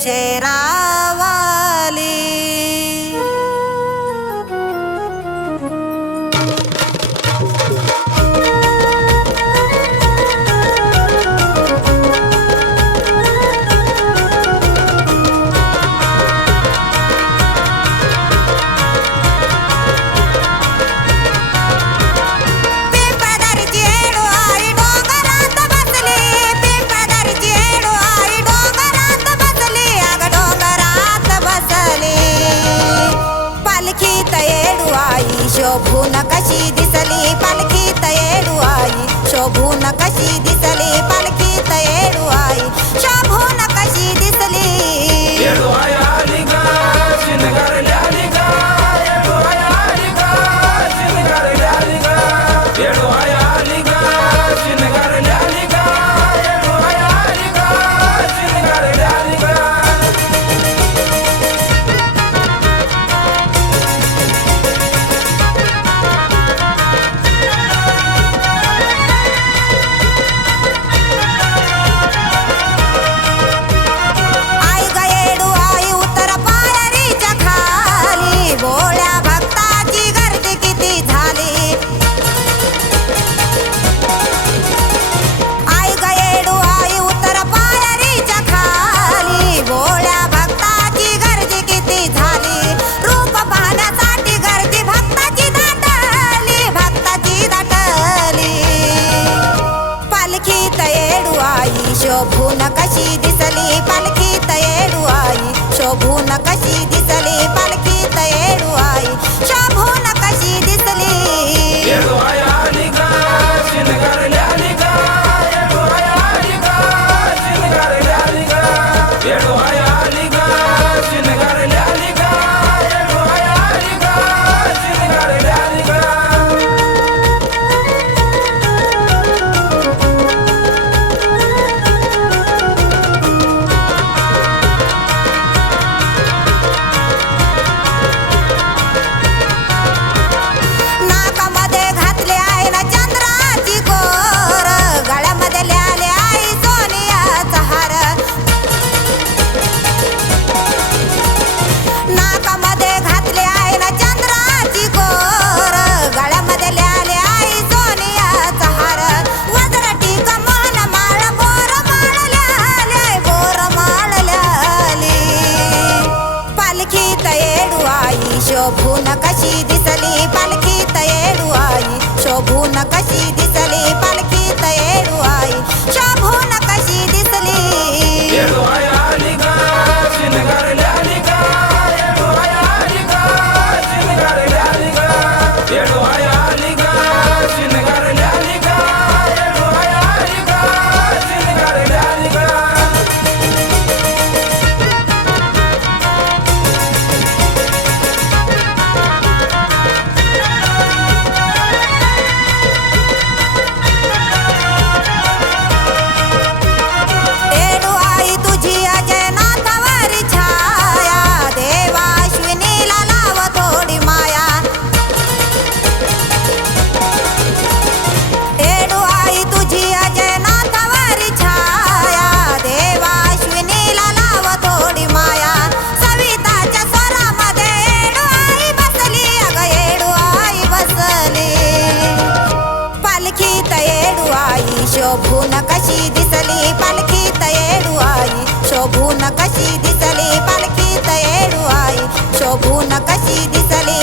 piacerà. तयेडू आई. शोभून कशी दिसली पालखी तयेडू आई. शोभून कशी दिसली पालखी कशी दिसली पालखी तयेरू आई? शोभून कशी दिसली पालखी तयेरू आई? कशी दिसली पालखी तयेडू आई? शोभून कशी दिसली पालखी तयेडू आई? शोभून कशी दिसली पालखी तयेडू आई. शोभून कशी दिसली पालखी तयेडू आई. शोभून कशी दिसली